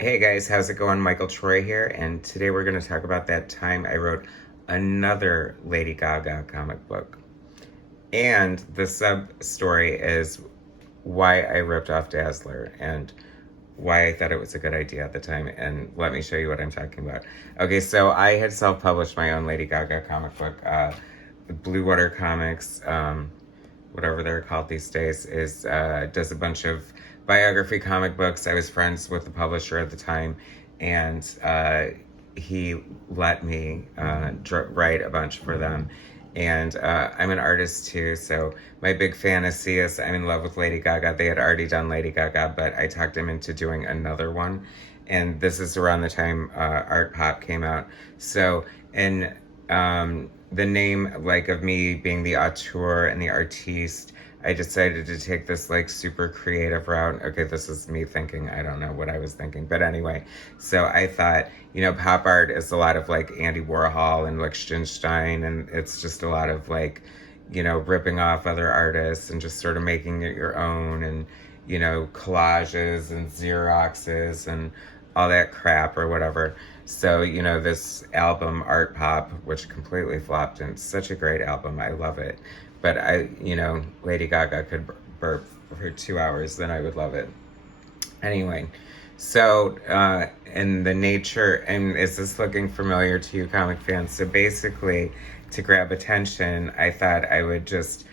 Hey guys, how's it going? Michael Troy here, and today we're going to talk about that time I wrote another Lady Gaga comic book. And the sub story is why I ripped off Dazzler and why I thought it was a good idea at the time. And let me show you what I'm talking about. Okay, so I had self published my own Lady Gaga comic book. Bluewater Comics, whatever they're called these days, does a bunch of biography comic books. I was friends with the publisher at the time, and he let me write a bunch for them. And I'm an artist too, so my big fantasy is I'm in love with Lady Gaga. They had already done Lady Gaga, but I talked him into doing another one. And this is around the time ARTPOP came out. So, and the name, like, of me being the auteur and the artiste, I decided to take this like super creative route. Okay, this is me thinking, I don't know what I was thinking, but anyway, so I thought, pop art is a lot of like Andy Warhol and Lichtenstein, and it's just a lot of like, ripping off other artists and just sort of making it your own, and collages and Xeroxes and all that crap or whatever. So, this album, Art Pop, which completely flopped, and it's such a great album. I love it. But Lady Gaga could burp for 2 hours, then I would love it. Anyway, so, in the nature, and is this looking familiar to you comic fans? So basically, to grab attention, I thought I would just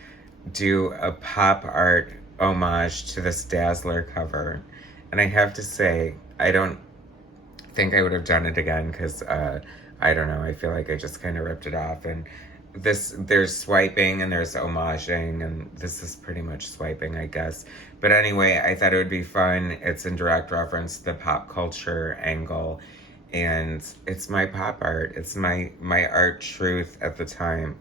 do a pop art homage to this Dazzler cover. And I have to say, I don't think I would have done it again because I don't know, I feel like I just kind of ripped it off. And there's swiping and there's homaging, and this is pretty much swiping, I guess. But anyway, I thought it would be fun. It's in direct reference to the pop culture angle, and it's my pop art. It's my art truth at the time.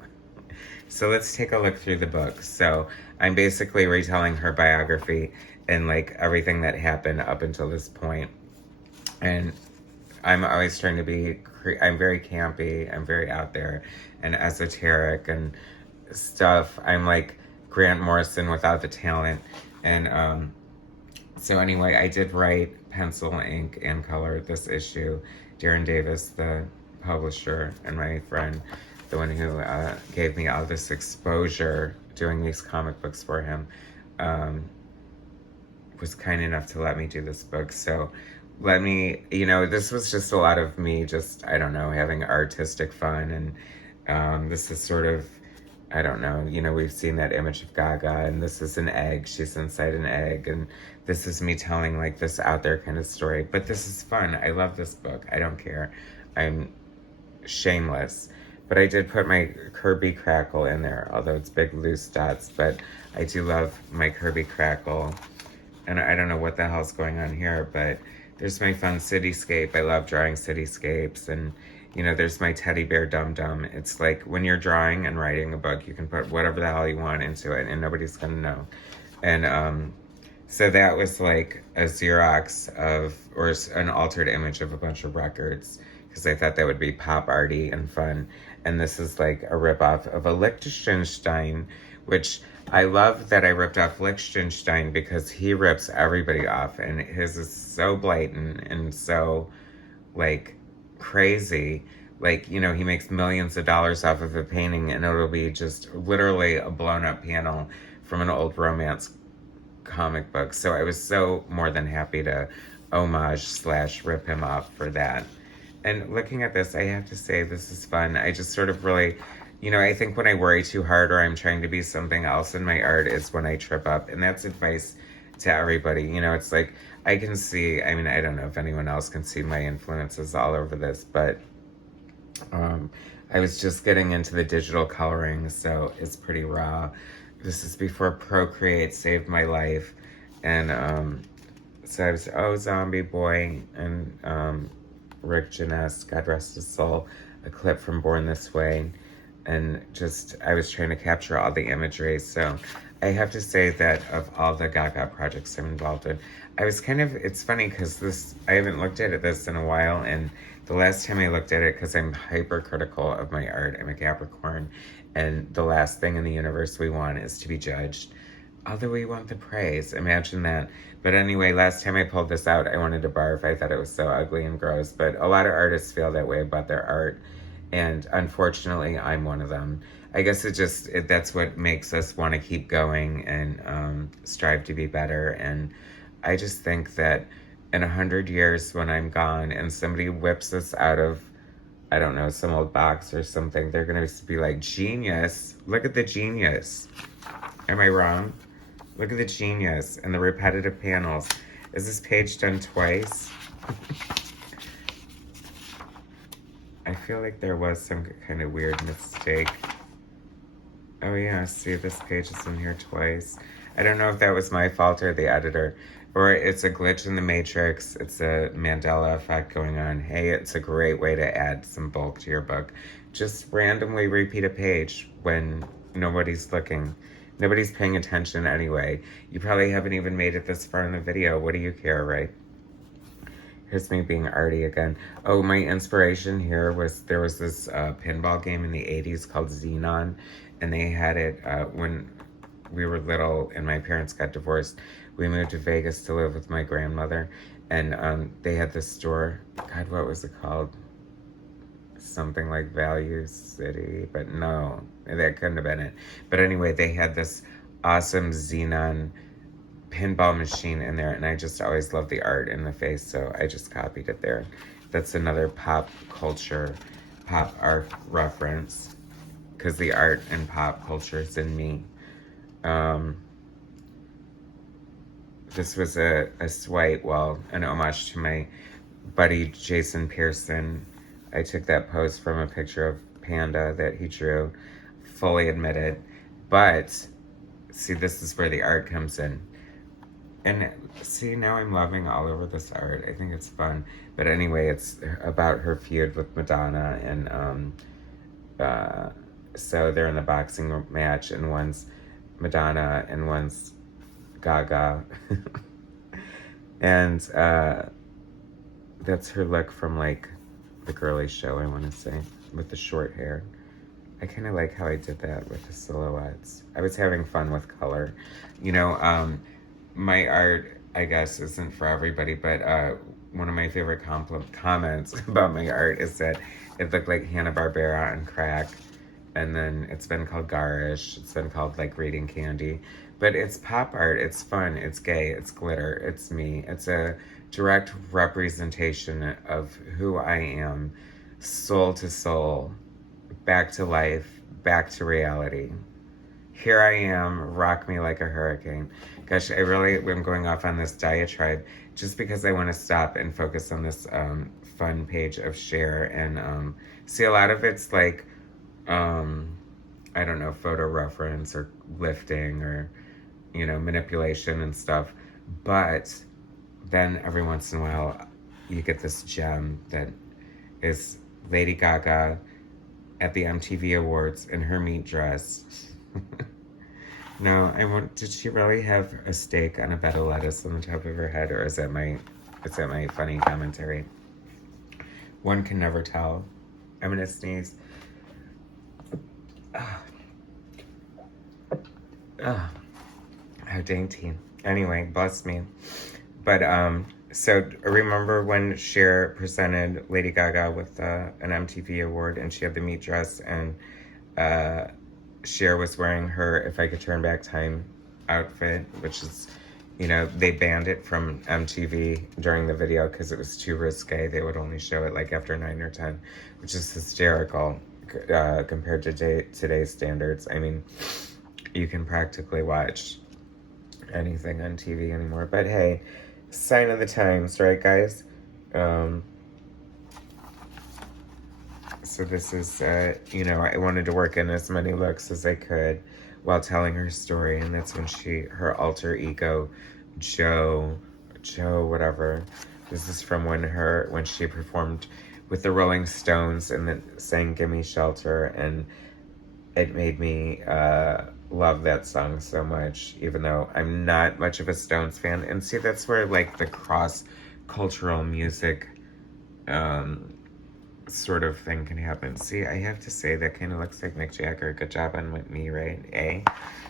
So let's take a look through the book. So I'm basically retelling her biography and like everything that happened up until this point. And I'm always trying to be, I'm very campy, I'm very out there and esoteric and stuff. I'm like Grant Morrison without the talent. And so anyway, I did write pencil, ink, and color this issue. Darren Davis, the publisher, and my friend, the one who gave me all this exposure doing these comic books for him, was kind enough to let me do this book. So let me, this was just a lot of me just, I don't know, having artistic fun. And this is sort of, I don't know, we've seen that image of Gaga, and this is an egg. She's inside an egg. And this is me telling like this out there kind of story. But this is fun. I love this book. I don't care. I'm shameless. But I did put my Kirby Crackle in there, although it's big loose dots. But I do love my Kirby Crackle. And I don't know what the hell's going on here, but there's my fun cityscape. I love drawing cityscapes. And, there's my teddy bear dum-dum. It's like when you're drawing and writing a book, you can put whatever the hell you want into it and nobody's going to know. And so that was like a Xerox or an altered image of a bunch of records, because I thought that would be pop arty and fun. And this is like a ripoff of a Lichtenstein, which I love that I ripped off Lichtenstein because he rips everybody off, and his is so blatant and so like crazy. Like, he makes millions of dollars off of a painting, and it'll be just literally a blown up panel from an old romance comic book. So I was so more than happy to homage / rip him off for that. And looking at this, I have to say this is fun. I just sort of really, I think when I worry too hard or I'm trying to be something else in my art is when I trip up. And that's advice to everybody. It's like, I can see, I mean, I don't know if anyone else can see my influences all over this, but I was just getting into the digital coloring, so it's pretty raw. This is before Procreate saved my life. And so I was, Zombie Boy, and Rick Janess, God rest his soul, a clip from Born This Way. And just, I was trying to capture all the imagery. So I have to say that of all the Gaga projects I'm involved in, I was kind of, it's funny because I haven't looked at this in a while, and the last time I looked at it, because I'm hypercritical of my art, I'm a Capricorn, and the last thing in the universe we want is to be judged. although we want the praise. Imagine that. But anyway, last time I pulled this out, I wanted to barf. I thought it was so ugly and gross. But a lot of artists feel that way about their art. And unfortunately, I'm one of them. I guess that's what makes us want to keep going and strive to be better. And I just think that in 100 years when I'm gone and somebody whips this out of, I don't know, some old box or something, they're going to be like, genius. Look at the genius. Am I wrong? Look at the genius and the repetitive panels. Is this page done twice? I feel like there was some kind of weird mistake. Oh yeah, see, this page is in here twice. I don't know if that was my fault or the editor. Or it's a glitch in the matrix. It's a Mandela effect going on. Hey, it's a great way to add some bulk to your book. Just randomly repeat a page when nobody's looking. Nobody's paying attention anyway. You probably haven't even made it this far in the video. What do you care, right? Here's me being arty again. Oh, my inspiration here was, there was this pinball game in the 80s called Xenon. And they had it when we were little and my parents got divorced. We moved to Vegas to live with my grandmother. And they had this store. God, what was it called? Something like Value City. But no, that couldn't have been it. But anyway, they had this awesome Xenon pinball machine in there, and I just always loved the art in the face, so I just copied it there. That's another pop culture, pop art reference, because the art and pop culture is in me. This was a swipe, well, an homage to my buddy Jason Pearson. I took that pose from a picture of Panda that he drew, fully admitted. But, see, this is where the art comes in. And see, now I'm loving all over this art. I think it's fun. But anyway, it's about her feud with Madonna. And so they're in a boxing match, and one's Madonna and one's Gaga. And that's her look from, like, the girly show, I want to say, with the short hair. I kind of like how I did that with the silhouettes. I was having fun with color. You know, my art, I guess, isn't for everybody, but one of my favorite comments about my art is that it looked like Hanna-Barbera on crack, and then it's been called garish, it's been called, like, reading candy. But it's pop art, it's fun, it's gay, it's glitter, it's me. It's a direct representation of who I am, soul to soul, back to life, back to reality. Here I am, rock me like a hurricane. Gosh, I really am going off on this diatribe just because I want to stop and focus on this fun page of Cher. And see, a lot of it's like, I don't know, photo reference or lifting or, you know, manipulation and stuff. But then every once in a while, you get this gem that is Lady Gaga at the MTV Awards in her meat dress. No, did she really have a steak on a bed of lettuce on the top of her head, or is that my funny commentary? One can never tell. I'm gonna sneeze. How dainty. Anyway, bless me. But so remember when Cher presented Lady Gaga with an MTV award, and she had the meat dress, and Cher was wearing her If I Could Turn Back Time outfit, which is, you know, they banned it from MTV during the video because it was too risque. They would only show it like after 9 or 10, which is hysterical compared to today's standards. I mean, you can practically watch anything on TV anymore. But hey, sign of the times, right, guys? So this is, you know, I wanted to work in as many looks as I could while telling her story. And that's when her alter ego, Joe, whatever. This is from when she performed with the Rolling Stones and then sang Gimme Shelter. And it made me love that song so much, even though I'm not much of a Stones fan. And see, that's where, like, the cross-cultural music sort of thing can happen. See, I have to say that kind of looks like Mick Jagger. Good job on me, right?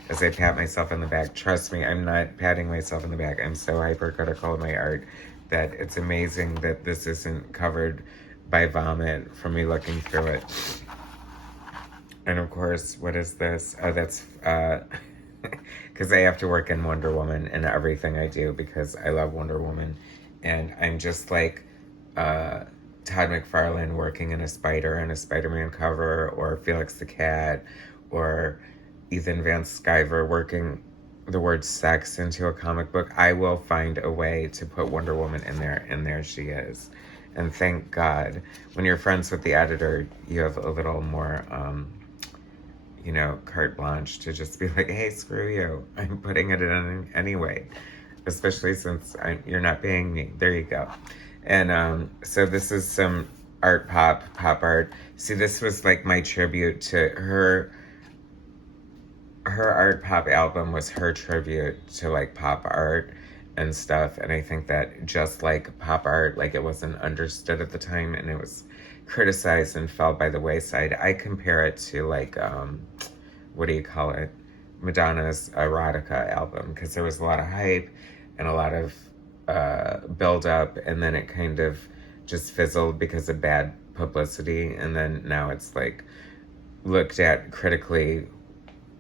as I pat myself on the back. Trust me, I'm not patting myself on the back. I'm so hypercritical of my art that it's amazing that this isn't covered by vomit from me looking through it. And of course, what is this? Oh, that's because I have to work in Wonder Woman in everything I do because I love Wonder Woman. And I'm just like Todd McFarlane working in a Spider-Man cover, or Felix the Cat, or Ethan Van Sciver working the word sex into a comic book. I will find a way to put Wonder Woman in there, and there she is. And thank God, when you're friends with the editor, you have a little more, you know, carte blanche to just be like, hey, screw you. I'm putting it in anyway. Especially since you're not paying me. There you go. And so this is some pop art. See, this was like my tribute to her. Her art pop album was her tribute to like pop art and stuff. And I think that just like pop art, like it wasn't understood at the time and it was criticized and fell by the wayside. I compare it to like, what do you call it? Madonna's Erotica album, because there was a lot of hype and a lot of build up, and then it kind of just fizzled because of bad publicity, and then now it's like looked at critically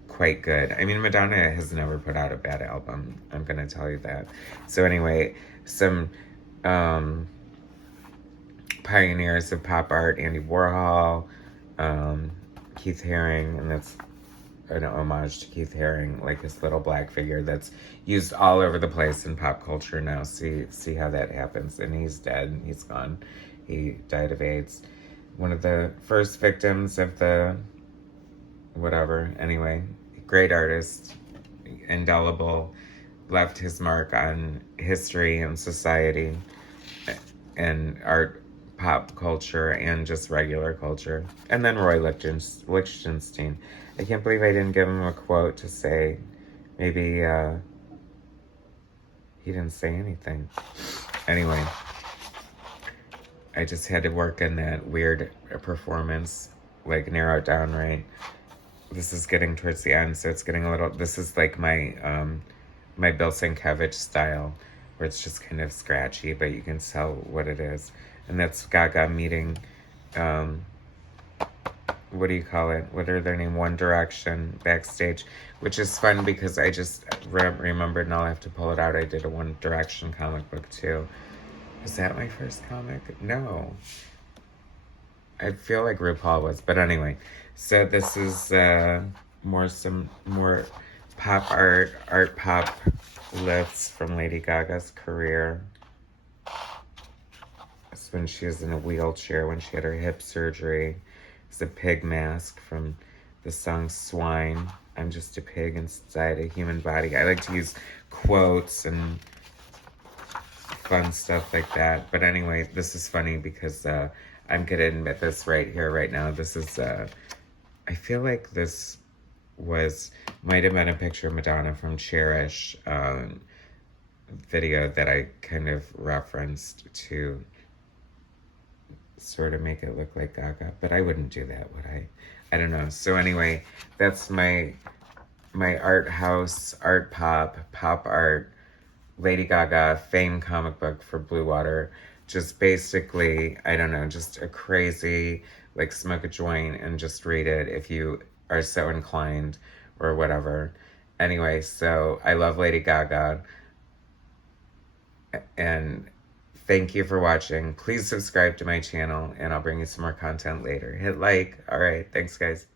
quite good. I mean, Madonna has never put out a bad album, I'm gonna tell you that. So anyway, some pioneers of pop art: Andy Warhol, Keith Haring, and that's an homage to Keith Haring, like this little black figure that's used all over the place in pop culture now. See how that happens. And he's dead. He's gone. He died of AIDS. One of the first victims of the whatever. Anyway, great artist, indelible, left his mark on history and society and art, pop culture, and just regular culture. And then Roy Lichtenstein. I can't believe I didn't give him a quote to say. Maybe he didn't say anything. Anyway, I just had to work in that weird performance, like narrow it down right. This is getting towards the end, so it's getting a little, this is like my my Bill Sienkiewicz style, where it's just kind of scratchy, but you can tell what it is. And that's Gaga meeting, what do you call it? What are their name? One Direction backstage, which is fun because I just remembered, now I have to pull it out. I did a One Direction comic book too. Is that my first comic? No. I feel like RuPaul was, but anyway. So this is some more pop art pop lifts from Lady Gaga's career. It's when she was in a wheelchair, when she had her hip surgery. It's a pig mask from the song Swine. I'm just a pig inside a human body. I like to use quotes and fun stuff like that. But anyway, this is funny because I'm going to admit this right here, right now. This is, I feel like this might have been a picture of Madonna from Cherish video that I kind of referenced to sort of make it look like Gaga, but I wouldn't do that, would I? I don't know. So anyway, that's my art house, art pop art, Lady Gaga Fame comic book for Bluewater. Just basically, I don't know, just a crazy, like, smoke a joint and just read it if you are so inclined or whatever. Anyway, so I love Lady Gaga, and thank you for watching. Please subscribe to my channel, and I'll bring you some more content later. Hit like. All right, thanks, guys.